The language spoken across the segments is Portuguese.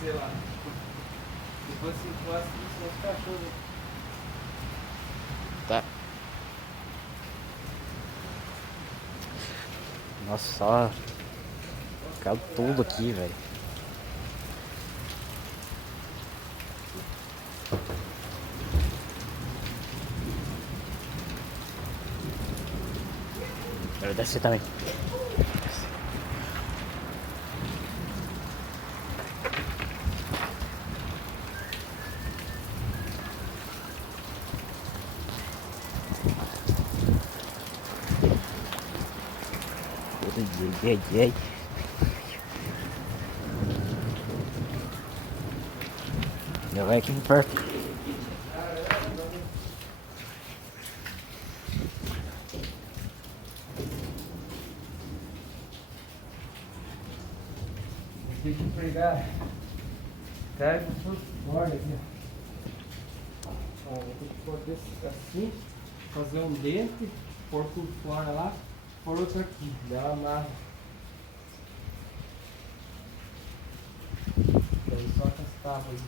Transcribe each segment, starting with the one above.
sei lá. Depois se encosta isso vai ficar show, né? Tá. Nossa, só caiu tudo aqui, velho. Eu desci também. Ai, ai, ai. Já vai aqui perto. Tem que pegar. Pega por fora aqui, ó. Ó, vou ter que pôr desse assim, fazer um dente, pôr por fora lá, pôr outro aqui. Dá uma amarra. Daí só com as tábuas aí.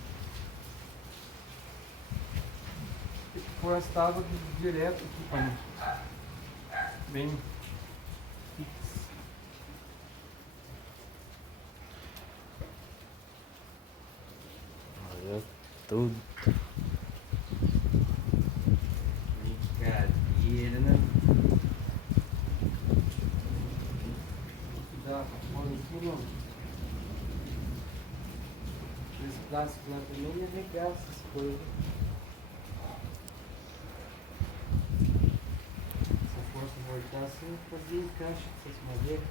Tem que pôr as tábuas direto aqui pra mim. Bem fixo. Olha tudo. Brincadeira, né? Dá pra pôr aqui, não. Esse plástico lá também arregaça essas coisas. Se eu fosse voltar assim, eu fazia encaixe dessas madeiras.